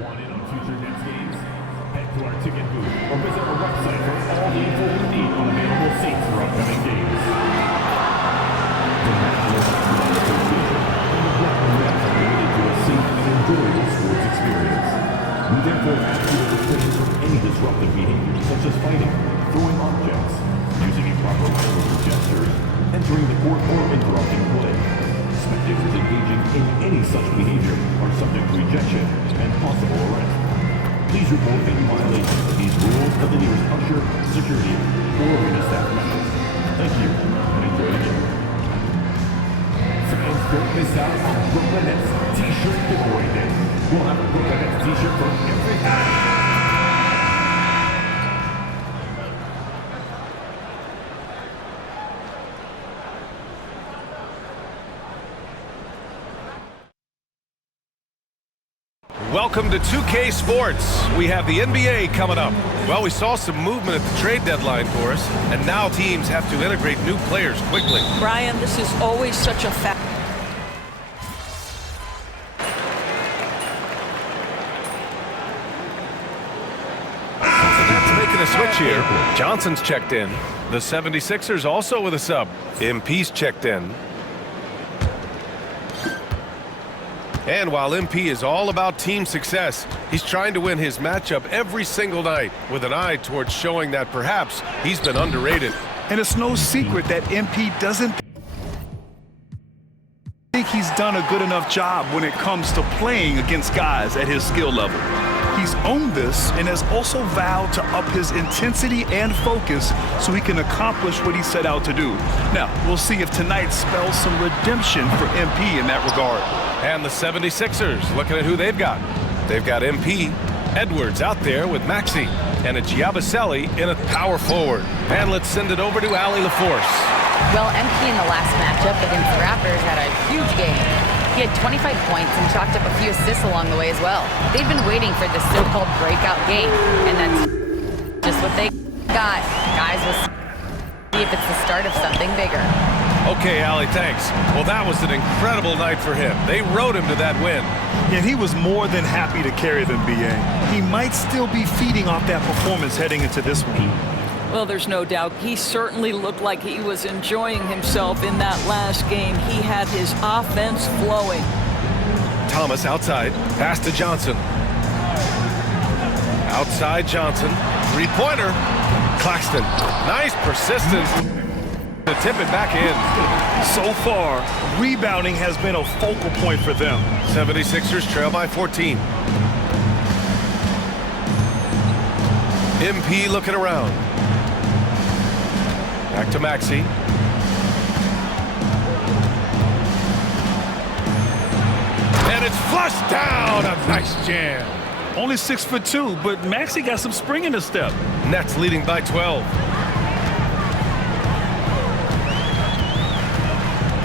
Want in on future Nets games? Head to our ticket booth or visit our website for all the info you need on available seats for upcoming games. The Nets are committed to a safe and enjoyable We therefore ask you to refrain from any disruptive behavior, such as fighting, throwing objects, using improper language or gestures, entering the court, or interrupting play. Spectators engaging in any such behavior are subject to ejection and possible arrest. Please report any violation of these rules to the nearest usher, security, or arena staff members. Thank you, and enjoy the game. Fans, don't miss out on Brooklyn Nets T-shirt giveaway day. We'll have a Brooklyn Nets T-shirt for every guy. Welcome to 2K Sports. We have the NBA coming up. Well, we saw some movement at the trade deadline for us, and now teams have to integrate new players quickly. Brian, this is always such a fact. Making a switch here. Johnson's checked in. The 76ers also with a sub. MP's checked in. And while MP is all about team success, he's trying to win his matchup every single night with an eye towards showing that perhaps he's been underrated. And it's no secret that MP doesn't think he's done a good enough job when it comes to playing against guys at his skill level. He's owned this and has also vowed to up his intensity and focus so he can accomplish what he set out to do. Now, we'll see if tonight spells some redemption for MP in that regard. And the 76ers, looking at who they've got. They've got MP, Edwards out there with Maxey, and it's Yabusele in a power forward. And let's send it over to Allie LaForce. Well, MP in the last matchup against the Raptors had a huge game. He had 25 points and chalked up a few assists along the way as well. They've been waiting for this so-called breakout game, and that's just what they got. Guys, we'll see if it's the start of something bigger. Okay, Allie, thanks. Well, that was an incredible night for him. They rode him to that win. And he was more than happy to carry them, BA. He might still be feeding off that performance heading into this one. Well, there's no doubt. He certainly looked like he was enjoying himself in that last game. He had his offense flowing. Thomas outside. Pass to Johnson. Outside Johnson. Three-pointer. Claxton. Nice persistence to tip it back in. So far, rebounding has been a focal point for them. 76ers trail by 14. MP looking around. Back to Maxey. And it's flushed down. A nice jam. Only 6'2", but Maxey got some spring in his step. Nets leading by 12.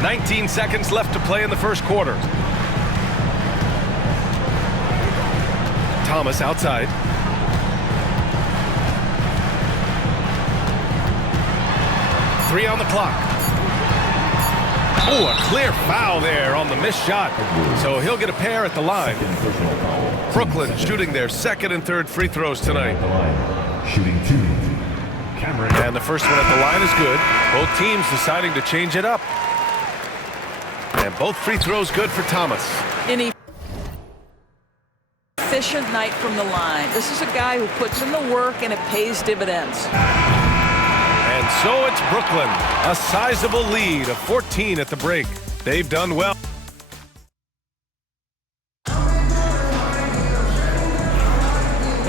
19 seconds left to play in the first quarter. Thomas outside. Three on the clock. Oh, a clear foul there on the missed shot. So he'll get a pair at the line. Brooklyn shooting their second and third free throws tonight. Shooting two. Cameron. And the first one at the line is good. Both teams deciding to change it up. And both free throws good for Thomas. An efficient night from the line. This is a guy who puts in the work and it pays dividends. And so it's Brooklyn, a sizable lead of 14 at the break. They've done well.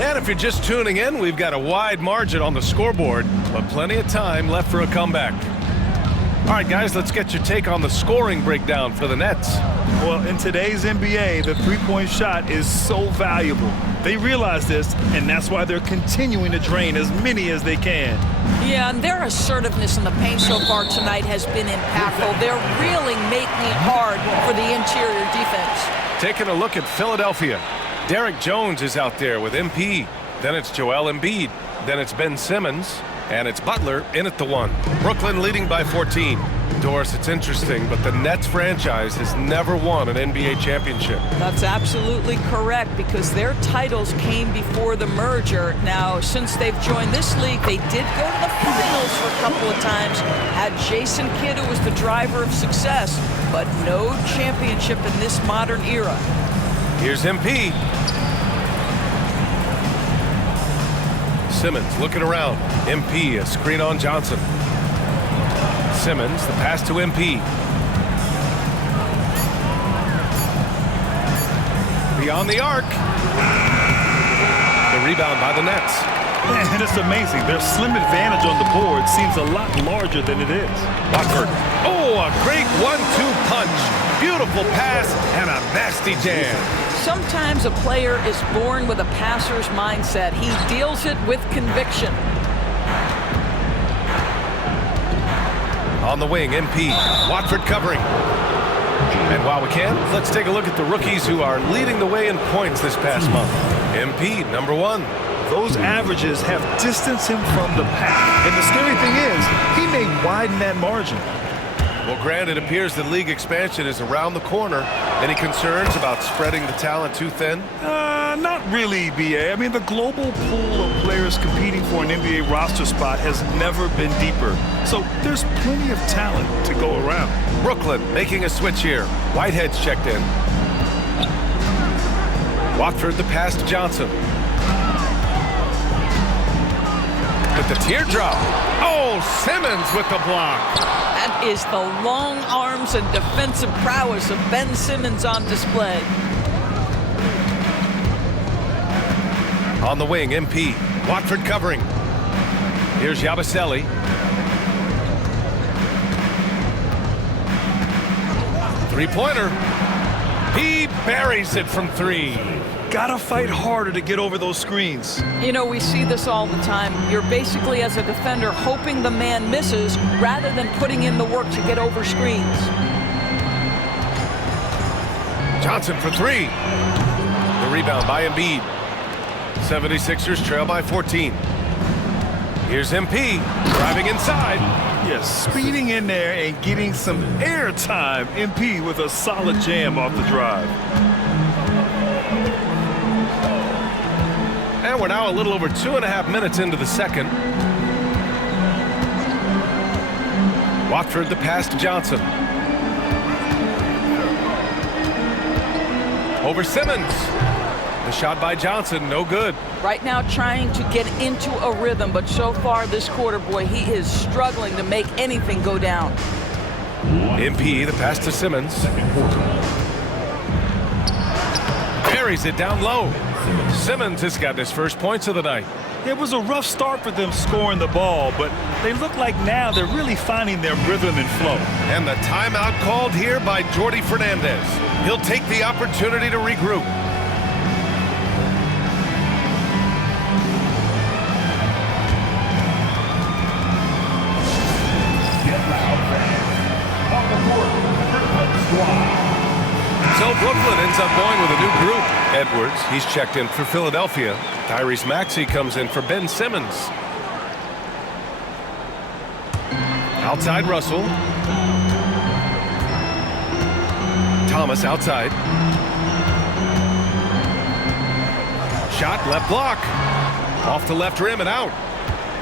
And if you're just tuning in, we've got a wide margin on the scoreboard, but plenty of time left for a comeback. All right, guys, let's get your take on the scoring breakdown for the Nets. Well, in today's NBA, the three-point shot is so valuable. They realize this, and that's why they're continuing to drain as many as they can. Yeah, and their assertiveness in the paint so far tonight has been impactful. They're really making it hard for the interior defense. Taking a look at Philadelphia. Derek Jones is out there with MP. Then it's Joel Embiid. Then it's Ben Simmons. And it's Butler in at the one. Brooklyn leading by 14. Doris, it's interesting, but the Nets franchise has never won an NBA championship. That's absolutely correct, because their titles came before the merger. Now, since they've joined this league, they did go to the finals for a couple of times. Had Jason Kidd, who was the driver of success, but no championship in this modern era. Here's MP. Simmons looking around. MP, a screen on Johnson. Simmons, the pass to MP. Beyond the arc. The rebound by the Nets. And it's amazing. Their slim advantage on the board seems a lot larger than it is. Watford. Oh, a great 1-2 punch. Beautiful pass and a nasty jam. Sometimes a player is born with a passer's mindset. He deals it with conviction. On the wing, MP. Watford covering. And while we can, let's take a look at the rookies who are leading the way in points this past month. MP, number 1. Those averages have distanced him from the pack. And the scary thing is, he may widen that margin. Well, Grant, it appears that league expansion is around the corner. Any concerns about spreading the talent too thin? Not really, BA. I mean, the global pool of players competing for an NBA roster spot has never been deeper. So there's plenty of talent to go around. Brooklyn making a switch here. Whitehead's checked in. Watford the pass to Johnson. With the teardrop. Oh, Simmons with the block. That is the long arms and defensive prowess of Ben Simmons on display. On the wing, MP. Watford covering. Here's Yabusele. Three-pointer. He buries it from 3. Gotta fight harder to get over those screens. You know, we see this all the time. You're basically, as a defender, hoping the man misses rather than putting in the work to get over screens. Johnson for 3. The rebound by Embiid. 76ers trail by 14. Here's MP driving inside. Yes, speeding in there and getting some air time. MP with a solid jam off the drive. And we're now a little over 2.5 minutes into the second. Watford the pass to Johnson. Over Simmons. The shot by Johnson, no good. Right now trying to get into a rhythm, but so far this quarter, boy, he is struggling to make anything go down. MP, the pass to Simmons. Buries it down low. Simmons has got his first points of the night. It was a rough start for them scoring the ball, but they look like now they're really finding their rhythm and flow. And the timeout called here by Jordi Fernandez. He'll take the opportunity to regroup. So Brooklyn ends up going with a new group. Edwards, he's checked in for Philadelphia. Tyrese Maxey comes in for Ben Simmons. Outside Russell. Thomas outside. Shot, left block. Off the left rim and out.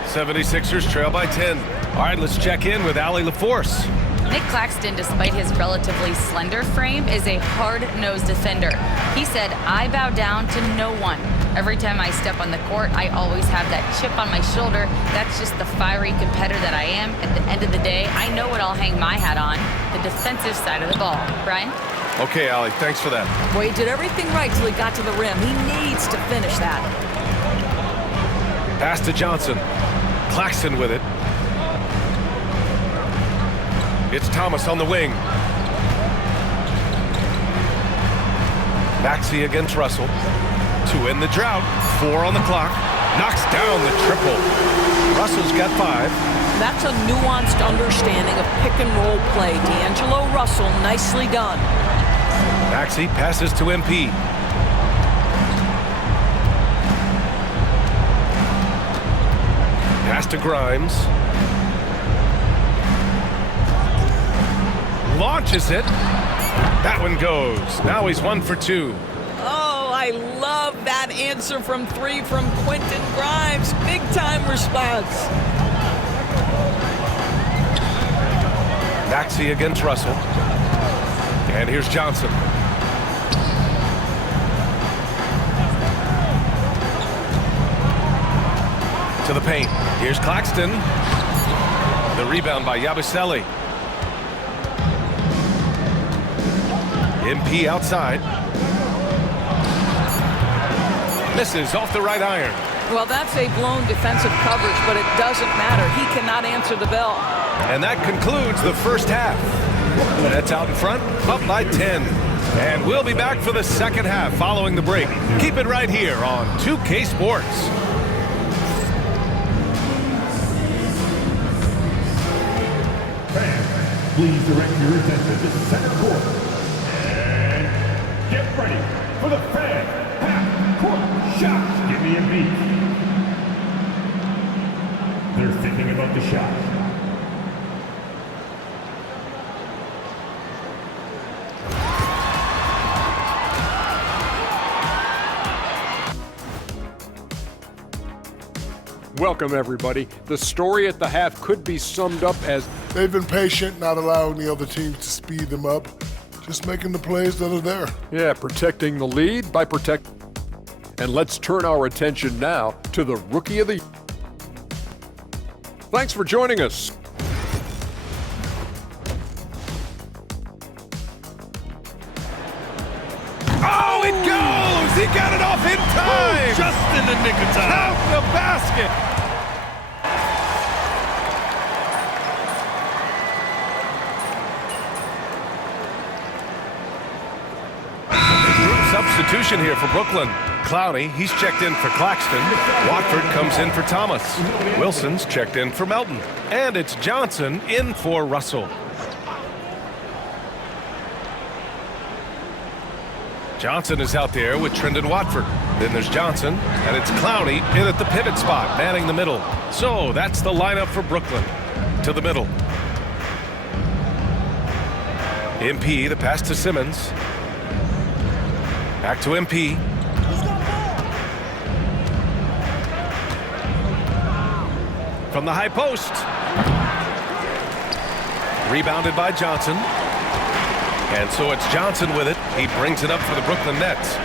76ers trail by 10. All right, let's check in with Allie LaForce. Nick Claxton, despite his relatively slender frame, is a hard-nosed defender. He said, "I bow down to no one. Every time I step on the court, I always have that chip on my shoulder. That's just the fiery competitor that I am. At the end of the day, I know what I'll hang my hat on, the defensive side of the ball." Brian? Okay, Allie, thanks for that. Well, he did everything right till he got to the rim. He needs to finish that. Pass to Johnson. Claxton with it. It's Thomas on the wing. Maxey against Russell. 2 in the drought. 4 on the clock. Knocks down the triple. Russell's got 5. That's a nuanced understanding of pick-and-roll play. D'Angelo Russell, nicely done. Maxey passes to MP. Pass to Grimes. Launches it. That one goes. Now he's 1 for 2. Oh, I love that answer from 3 from Quentin Grimes. Big-time response. Maxey against Russell. And here's Johnson. To the paint. Here's Claxton. The rebound by Yabusele. MP outside. Misses off the right iron. Well, that's a blown defensive coverage, but it doesn't matter. He cannot answer the bell. And that concludes the first half. Nets out in front, up by 10. And we'll be back for the second half following the break. Keep it right here on 2K Sports. Fans, please direct your attention to center court. And get ready for the fan half-court shot. Give me a beat. They're thinking about the shot. Welcome, everybody. The story at the half could be summed up as they've been patient, not allowing the other teams to speed them up, just making the plays that are there. Yeah, protecting the lead by protecting. And let's turn our attention now to the Rookie of the Year. Thanks for joining us. Oh, it goes! He got it off in time! Just in the nick of time. Count the basket! Substitution here for Brooklyn. Clowney, he's checked in for Claxton. Watford comes in for Thomas. Wilson's checked in for Melton. And it's Johnson in for Russell. Johnson is out there with Trendon Watford. Then there's Johnson, and it's Clowney in at the pivot spot, manning the middle. So that's the lineup for Brooklyn. To the middle. MP, the pass to Simmons. Back to MP. From the high post. Rebounded by Johnson. And so it's Johnson with it. He brings it up for the Brooklyn Nets.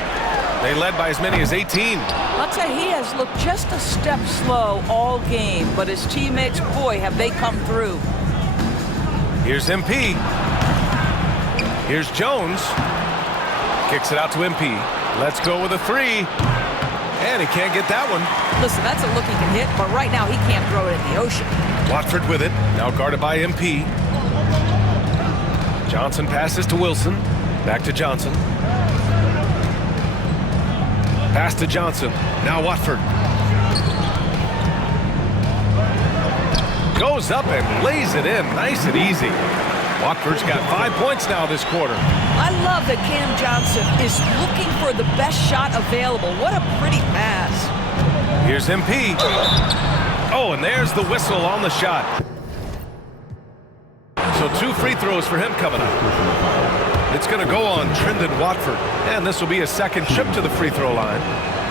They led by as many as 18. I'll tell you, he has looked just a step slow all game, but his teammates, boy, have they come through. Here's MP. Here's Jones. Kicks it out to MP. Let's go with a three. And he can't get that one. Listen, that's a look he can hit, but right now he can't throw it in the ocean. Watford with it. Now guarded by MP. Johnson passes to Wilson. Back to Johnson. Pass to Johnson. Now Watford. Goes up and lays it in. Nice and easy. Watford's got 5 points now this quarter. I love that Cam Johnson is looking for the best shot available. What a pretty pass. Here's MP. Oh, and there's the whistle on the shot. So 2 free throws for him coming up. It's going to go on Trendon Watford. And this will be a second trip to the free throw line.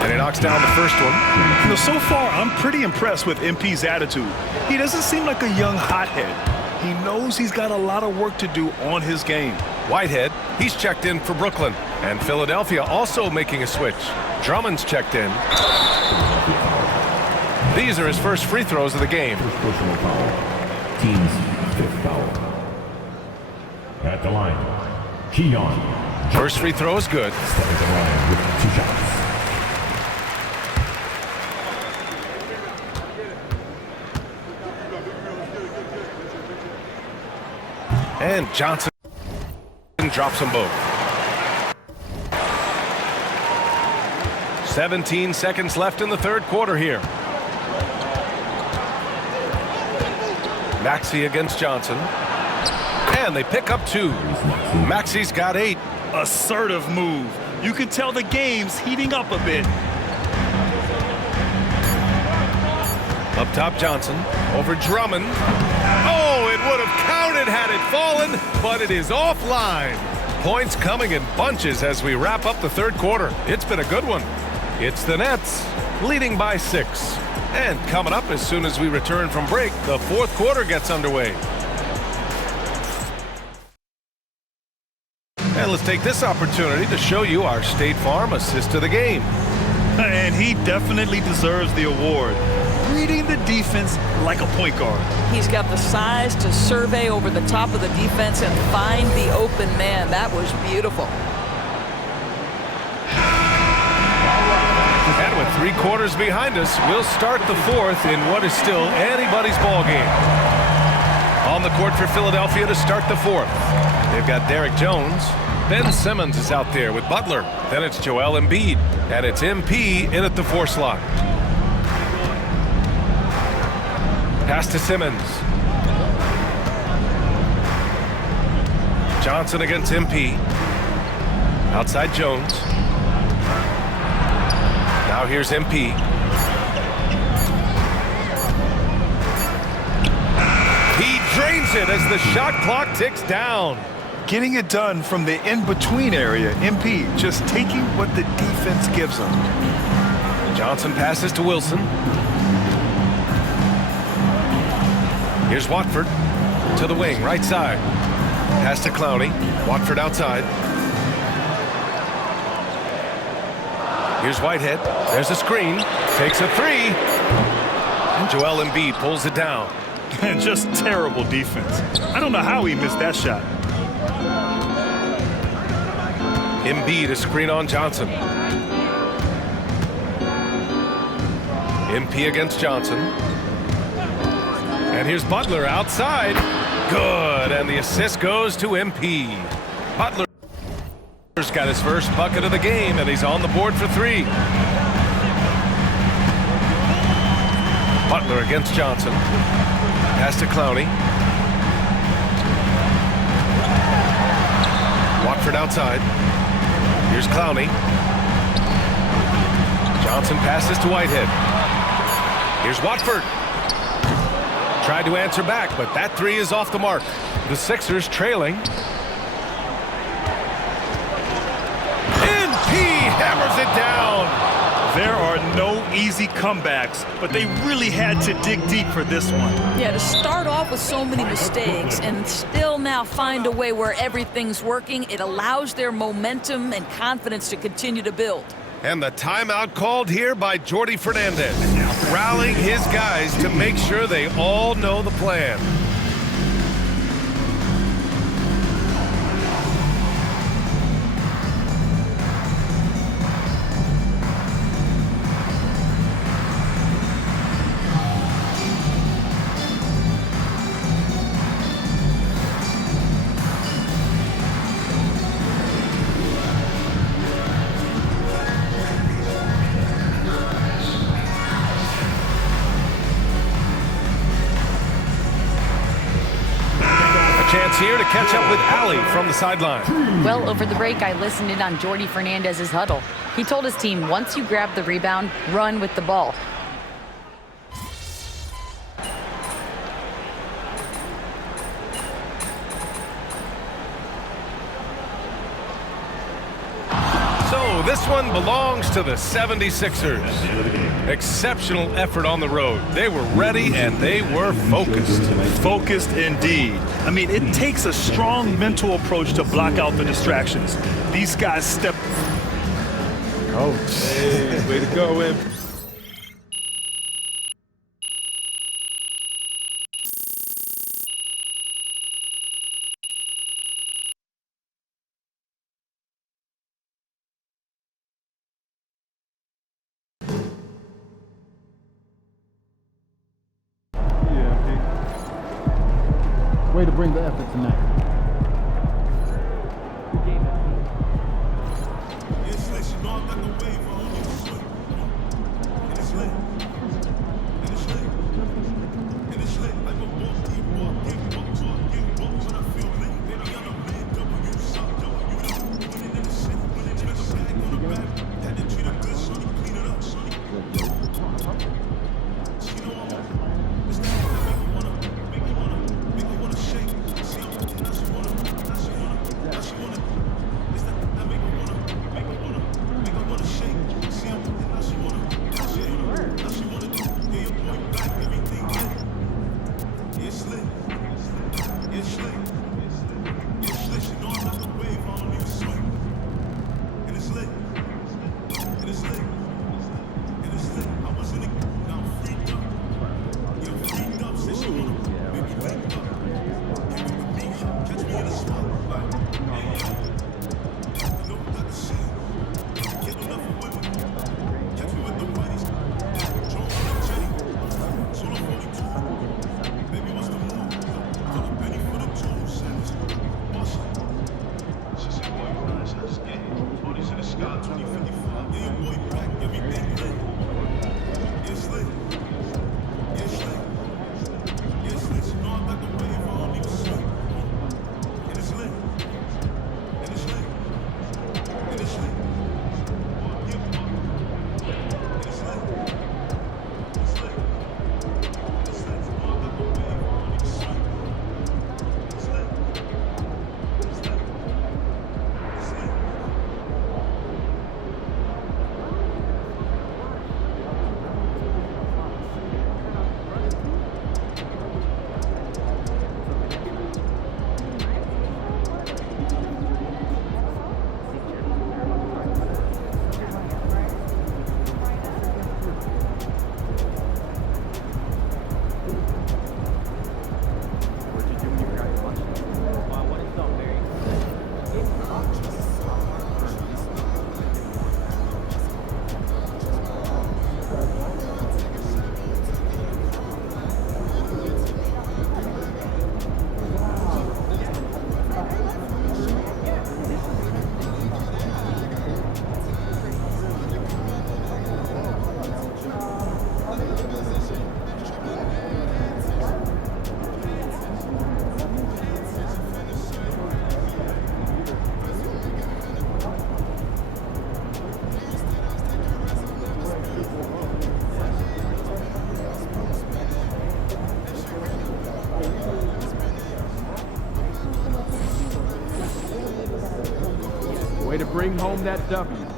And he knocks down the first one. You know, so far, I'm pretty impressed with MP's attitude. He doesn't seem like a young hothead. He knows he's got a lot of work to do on his game. Whitehead, he's checked in for Brooklyn. And Philadelphia also making a switch. Drummond's checked in. These are his first free throws of the game. First personal foul. Team's 5th foul. At the line, Keon. First free throw is good. Stepping to the line with 2 shots. And Johnson drops them both. 17 seconds left in the third quarter here. Maxey against Johnson. And they pick up 2. Maxey's got 8. Assertive move. You can tell the game's heating up a bit. Up top, Johnson. Over Drummond. Oh, it would have counted had it fallen, but it is offline. Points coming in bunches as we wrap up the third quarter. It's been a good one. It's the Nets leading by 6. And coming up as soon as we return from break, the fourth quarter gets underway. And let's take this opportunity to show you our State Farm assist of the game. And he definitely deserves the award. reading the defense like a point guard. He's got the size to survey over the top of the defense and find the open man. That was beautiful. And with 3 quarters behind us, we'll start the 4th in what is still anybody's ball game. On the court for Philadelphia to start the 4th. They've got Derek Jones. Ben Simmons is out there with Butler. Then it's Joel Embiid. And it's MP in at the 4 slot. Pass to Simmons. Johnson against MP. Outside Jones. Now here's MP. He drains it as the shot clock ticks down. Getting it done from the in-between area. MP just taking what the defense gives him. Johnson passes to Wilson. Here's Watford to the wing, right side. Pass to Clowney. Watford outside. Here's Whitehead. There's a screen. Takes a 3. And Joel Embiid pulls it down. And just terrible defense. I don't know how he missed that shot. Embiid a screen on Johnson. MP against Johnson. And here's Butler outside. Good. And the assist goes to MP. Butler's got his first bucket of the game, and he's on the board for 3. Butler against Johnson. Pass to Clowney. Watford outside. Here's Clowney. Johnson passes to Whitehead. Here's Watford. Tried to answer back, but that 3 is off the mark. The Sixers trailing. MP hammers it down. There are no easy comebacks, but they really had to dig deep for this one. Yeah, to start off with so many mistakes and still now find a way where everything's working, it allows their momentum and confidence to continue to build. And the timeout called here by Jordi Fernandez, rallying his guys to make sure they all know the plan. Chance here to catch up with Allie from the sideline. Well, over the break, I listened in on Jordi Fernandez's huddle. He told his team, once you grab the rebound, run with the ball. So this one belongs to the 76ers. Exceptional effort on the road. They were ready and they were focused. Focused indeed. I mean, it takes a strong mental approach to block out the distractions. These guys step. Coach. Hey, way to go, Em. Way to bring the effort tonight. bring home that W.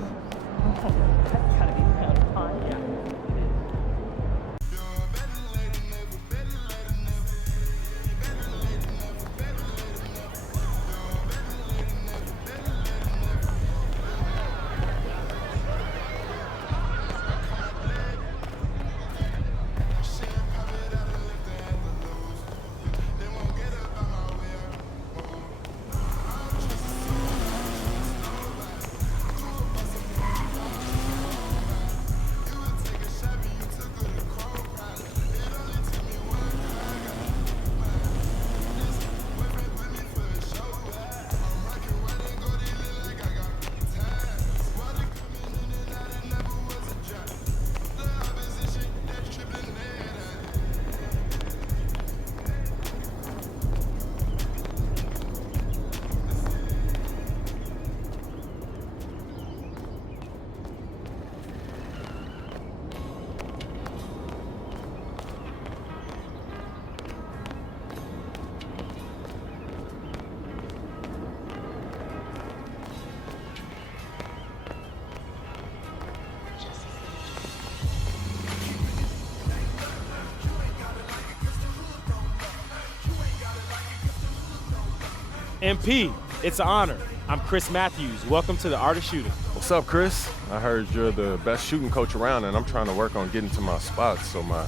MP, it's an honor. I'm Chris Matthews. Welcome to the Art of Shooting. What's up, Chris? I heard you're the best shooting coach around, and I'm trying to work on getting to my spots so my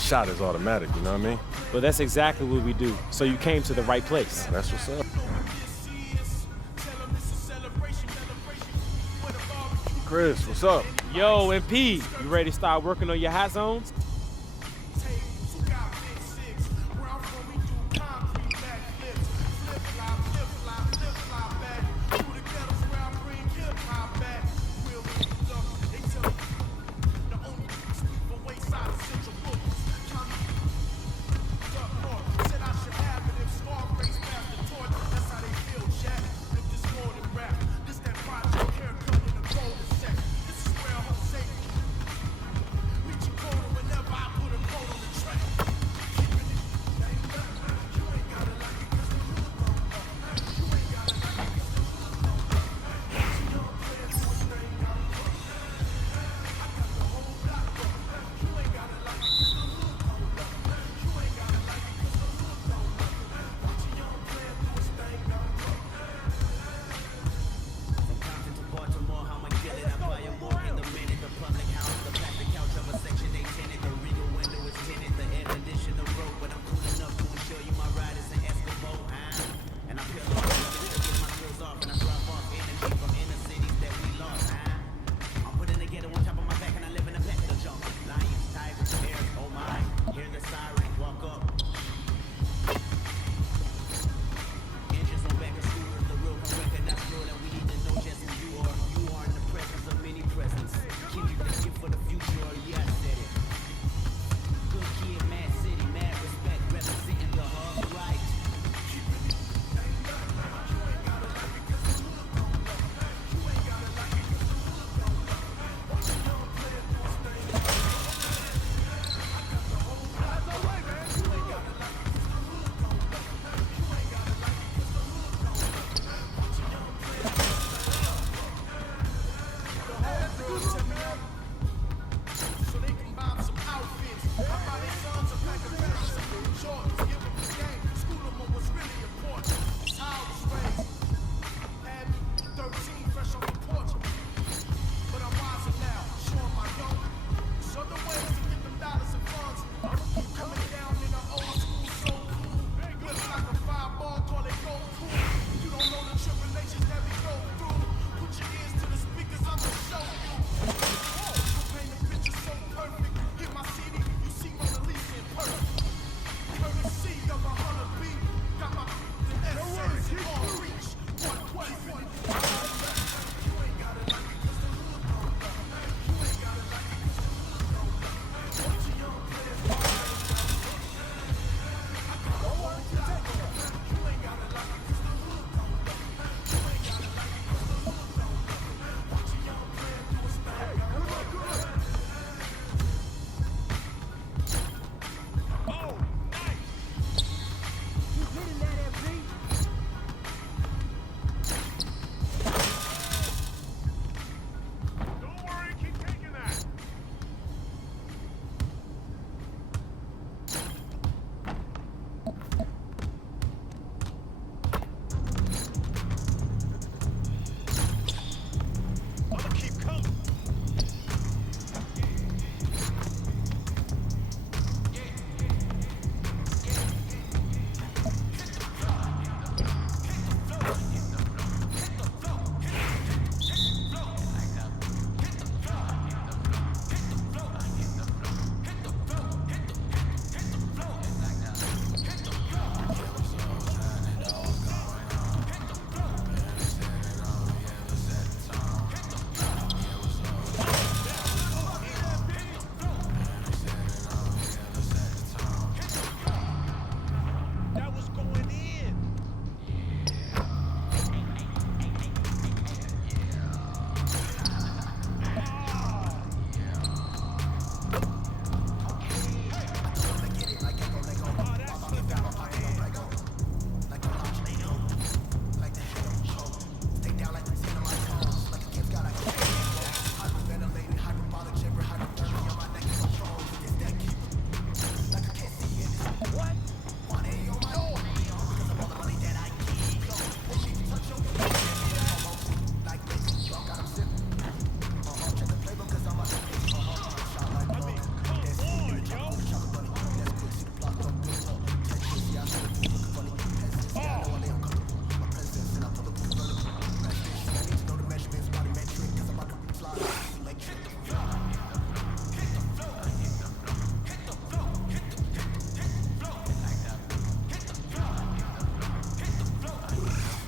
shot is automatic, you know what I mean? Well, that's exactly what we do. So you came to the right place. That's what's up. Chris, what's up? Yo, MP, you ready to start working on your hot zones?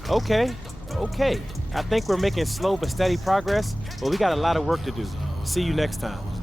Okay. I think we're making slow but steady progress, but we got a lot of work to do. See you next time.